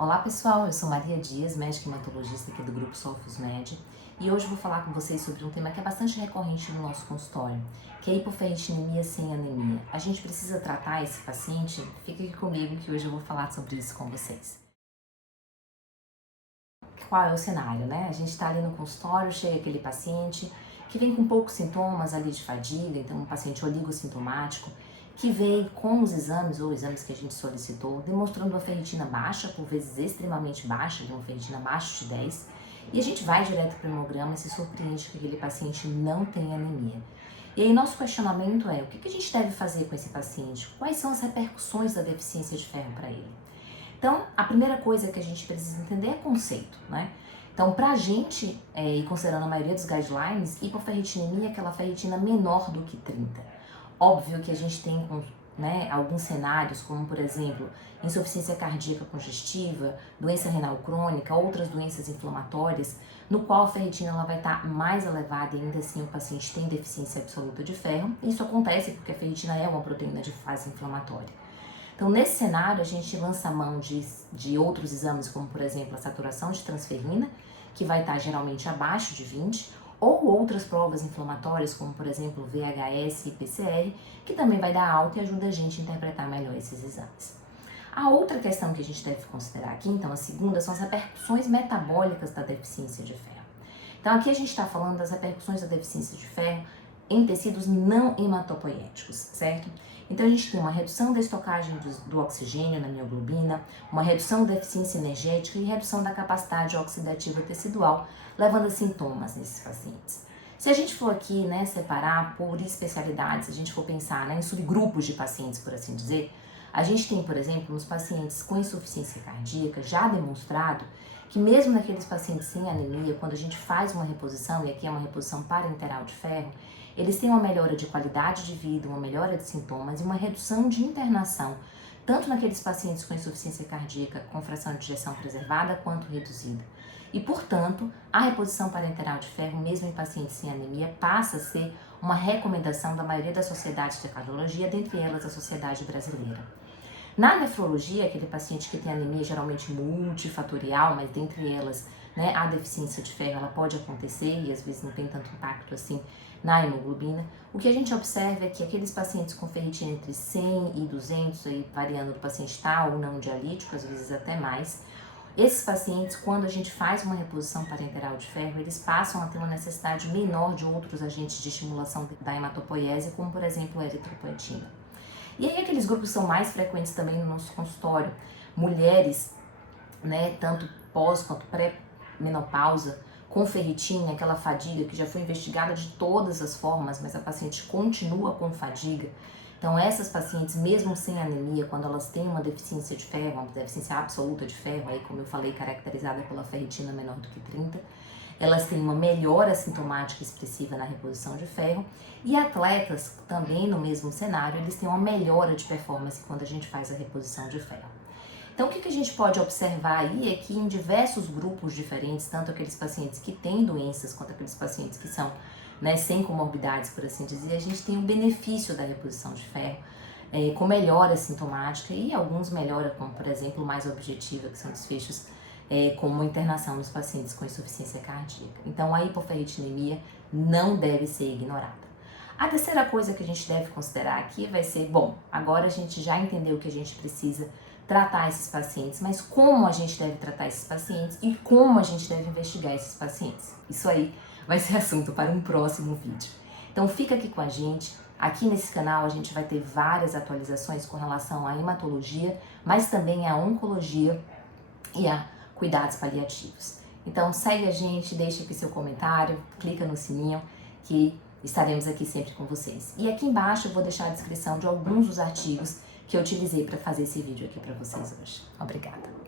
Olá pessoal, eu sou Maria Dias, médica hematologista aqui do Grupo Solfus-Med, e hoje eu vou falar com vocês sobre um tema que é bastante recorrente no nosso consultório, que é a hipoferritinemia sem anemia. A gente precisa tratar esse paciente? Fica aqui comigo que hoje eu vou falar sobre isso com vocês. Qual é o cenário, né? A gente está ali no consultório, chega aquele paciente que vem com poucos sintomas ali de fadiga, então um paciente oligossintomático, que veio com os exames ou exames que a gente solicitou, demonstrando uma ferritina baixa, por vezes extremamente baixa, uma ferritina abaixo de 10, e a gente vai direto para o hemograma e se surpreende que aquele paciente não tem anemia. E aí nosso questionamento é, o que a gente deve fazer com esse paciente? Quais são as repercussões da deficiência de ferro para ele? Então, a primeira coisa que a gente precisa entender é conceito, né? Então, pra gente, e considerando a maioria dos guidelines, hipoferritinemia é aquela ferritina menor do que 30. Óbvio que a gente tem, né, alguns cenários, como por exemplo, insuficiência cardíaca congestiva, doença renal crônica, outras doenças inflamatórias, no qual a ferritina ela vai estar mais elevada e ainda assim o paciente tem deficiência absoluta de ferro. Isso acontece porque a ferritina é uma proteína de fase inflamatória. Então, nesse cenário, a gente lança a mão de outros exames, como por exemplo a saturação de transferrina, que vai estar geralmente abaixo de 20, ou outras provas inflamatórias, como por exemplo VHS e PCR, que também vai dar alta e ajuda a gente a interpretar melhor esses exames. A outra questão que a gente deve considerar aqui, então a segunda, são as repercussões metabólicas da deficiência de ferro. Então aqui a gente está falando das repercussões da deficiência de ferro em tecidos não hematopoéticos, certo? Então a gente tem uma redução da estocagem do oxigênio na mioglobina, uma redução da eficiência energética e redução da capacidade oxidativa tecidual, levando a sintomas nesses pacientes. Se a gente for aqui, né, separar por especialidades, se a gente for pensar, né, em subgrupos de pacientes, por assim dizer, a gente tem, por exemplo, nos pacientes com insuficiência cardíaca, já demonstrado que mesmo naqueles pacientes sem anemia, quando a gente faz uma reposição, e aqui é uma reposição parenteral de ferro, eles têm uma melhora de qualidade de vida, uma melhora de sintomas e uma redução de internação, tanto naqueles pacientes com insuficiência cardíaca com fração de ejeção preservada quanto reduzida. E, portanto, a reposição parenteral de ferro, mesmo em pacientes sem anemia, passa a ser uma recomendação da maioria das sociedades de cardiologia, dentre elas a Sociedade Brasileira. Na nefrologia, aquele paciente que tem anemia geralmente multifatorial, mas dentre elas, né, a deficiência de ferro ela pode acontecer e às vezes não tem tanto impacto assim na hemoglobina. O que a gente observa é que aqueles pacientes com ferritina entre 100 e 200, aí variando do paciente estar ou não dialítico, às vezes até mais, esses pacientes, quando a gente faz uma reposição parenteral de ferro, eles passam a ter uma necessidade menor de outros agentes de estimulação da hematopoiese, como por exemplo a eritropoetina. E aí aqueles grupos são mais frequentes também no nosso consultório. Mulheres, né, tanto pós quanto pré-menopausa, com ferritina, aquela fadiga que já foi investigada de todas as formas, mas a paciente continua com fadiga. Então essas pacientes, mesmo sem anemia, quando elas têm uma deficiência de ferro, uma deficiência absoluta de ferro, aí como eu falei, caracterizada pela ferritina menor do que 30, elas têm uma melhora sintomática expressiva na reposição de ferro, e atletas também no mesmo cenário, eles têm uma melhora de performance quando a gente faz a reposição de ferro. Então o que a gente pode observar aí é que em diversos grupos diferentes, tanto aqueles pacientes que têm doenças quanto aqueles pacientes que são, né, sem comorbidades, por assim dizer, a gente tem o benefício da reposição de ferro, com melhora sintomática, e alguns melhora, como por exemplo mais objetiva, que são desfechos como internação nos pacientes com insuficiência cardíaca. Então a hipoferritinemia não deve ser ignorada. A terceira coisa que a gente deve considerar aqui vai ser, bom, agora a gente já entendeu que a gente precisa tratar esses pacientes, mas como a gente deve tratar esses pacientes e como a gente deve investigar esses pacientes. Isso aí vai ser assunto para um próximo vídeo. Então fica aqui com a gente. Aqui nesse canal a gente vai ter várias atualizações com relação à hematologia, mas também à oncologia e a cuidados paliativos. Então segue a gente, deixa aqui seu comentário, clica no sininho que estaremos aqui sempre com vocês. E aqui embaixo eu vou deixar a descrição de alguns dos artigos que eu utilizei para fazer esse vídeo aqui para vocês hoje. Obrigada!